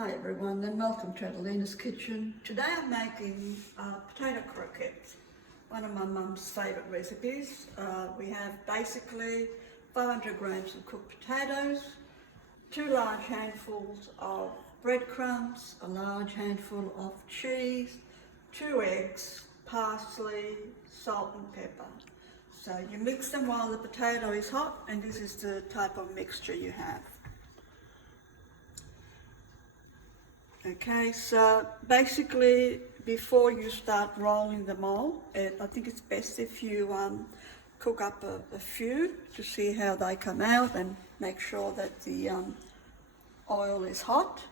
Hi everyone and welcome to Adelina's kitchen. Today I'm making potato croquettes, one of my mum's favourite recipes. We have basically 500 grams of cooked potatoes, 2 large handfuls of breadcrumbs, a large handful of cheese, 2 eggs, parsley, salt and pepper. So you mix them while the potato is hot, and this is the type of mixture you have. Okay, so basically before you start rolling them all, I think it's best if you cook up a few to see how they come out and make sure that the oil is hot.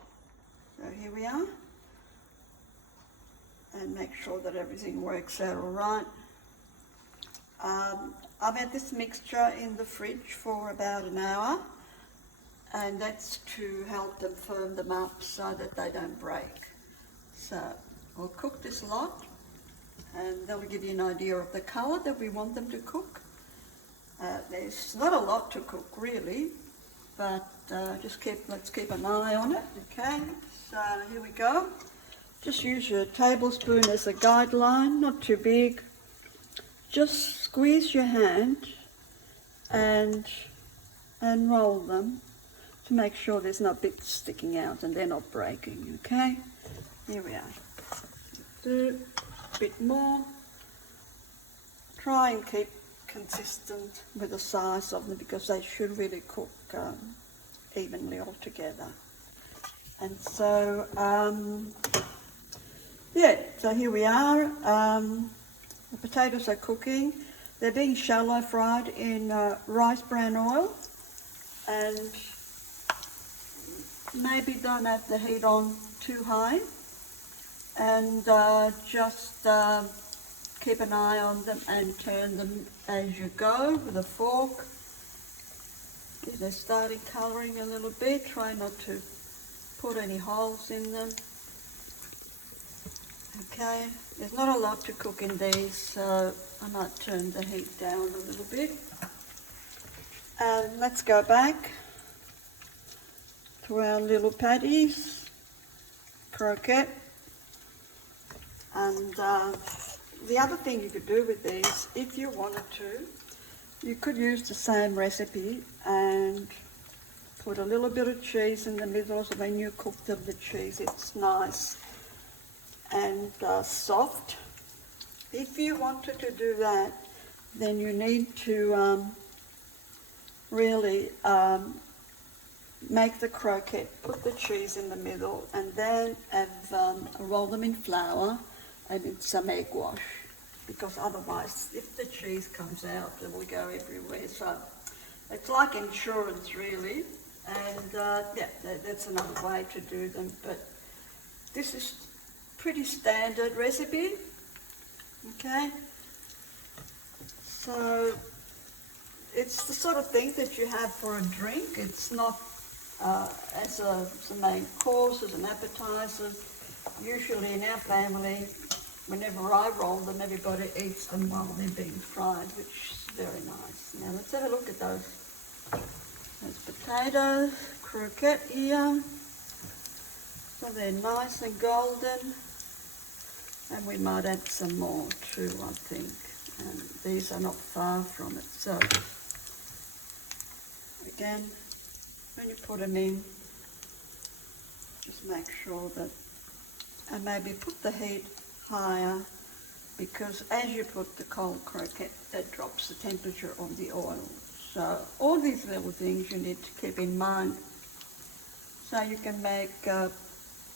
So here we are. And make sure that everything works out all right. I've had this mixture in the fridge for about an hour, and that's to help them firm them up so that they don't break. So we'll cook this lot, and that will give you an idea of the colour that we want them to cook. There's not a lot to cook really, but let's keep an eye on it. Okay, so here we go. Just use your tablespoon as a guideline, not too big. Just squeeze your hand and roll them to make sure there's no bits sticking out and they're not breaking. Okay, here we are. Do a bit more. Try and keep consistent with the size of them because they should really cook evenly all together. And so so here we are. The potatoes are cooking. They're being shallow fried in rice bran oil, and maybe don't have the heat on too high, and just keep an eye on them and turn them as you go with a fork. If they're starting colouring a little bit, try not to put any holes in them. Okay, there's not a lot to cook in these, so I might turn the heat down a little bit. And let's go back to our little patties, croquette. And the other thing you could do with these, if you wanted to, you could use the same recipe and put a little bit of cheese in the middle, so when you cook them, the cheese, it's nice and soft. If you wanted to do that, then you need to really make the croquette, put the cheese in the middle, and then roll them in flour and in some egg wash, because otherwise if the cheese comes out it will go everywhere. So it's like insurance really, and that's another way to do them, but this is pretty standard recipe. Okay, so it's the sort of thing that you have for a drink. It's not as a main course, as an appetizer. Usually in our family, whenever I roll them, everybody eats them while they're being fried, which is very nice. Now let's have a look at those potatoes, croquette here. So they're nice and golden, and we might add some more too, I think. And these are not far from it. So again, when you put them in, just make sure that, and maybe put the heat higher, because as you put the cold croquette, that drops the temperature of the oil. So all these little things you need to keep in mind, so you can make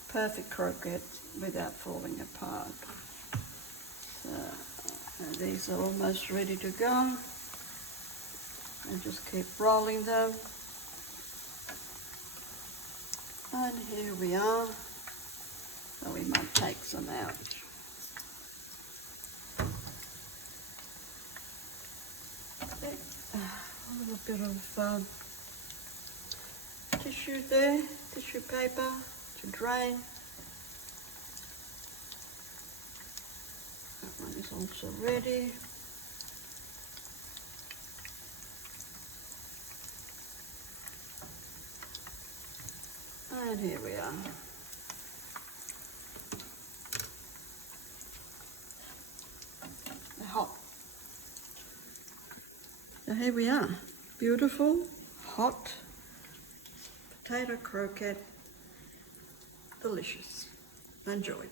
perfect croquettes without falling apart. So these are almost ready to go, and just keep rolling them. And here we are. So we might take some out. A little bit of tissue there, tissue paper to drain. That one is also ready. And here we are. So here we are, beautiful, hot potato croquette, delicious. Enjoy.